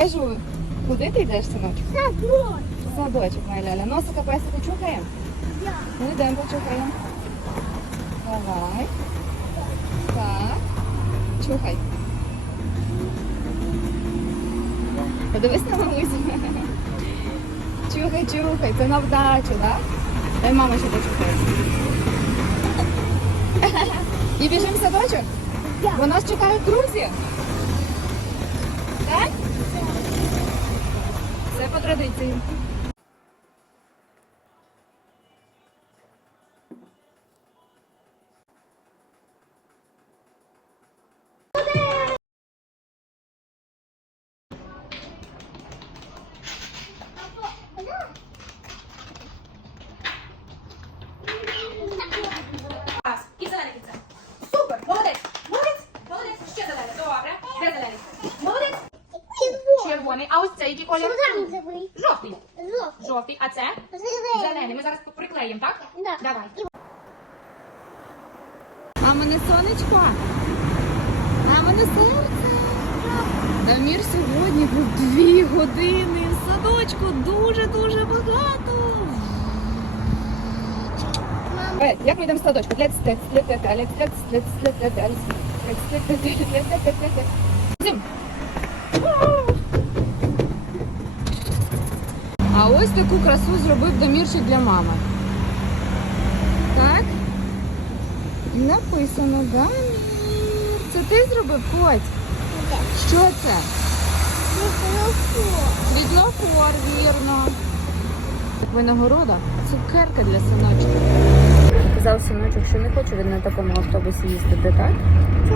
Кажу, куди ти йдеш, синочок? Садок. В Садочок, моя ляля. Носика песика чухаємо? Ну, йдемо почухаємо. Давай. Так. Чухай. Подивись на мамусю. Чухай, чухай. Це на вдачу, так? Дай мама ще почухає. І біжимо в садочок? Бо нас чекають друзі. Так? Це по традиції. Червоний. А ось цей який колір? Жовтий. Жовтий. Жовтий. А це? Зелений. Зелений. Ми зараз приклеїмо, так? Да. Давай. Мамине сонечко. Мамине серце. Дамір сьогодні був дві години в садочку. Дуже-дуже багато. Е, Як ми йдемо в садочку? Лец, ось таку красу зробив домірчик для мами. Так? Написано Дамір. Це ти зробив, Коть? Що це? Світлофор, вірно. Винагорода, цукерка для синочка. Казав синочок, що не хоче він на такому автобусі їздити, так? Ти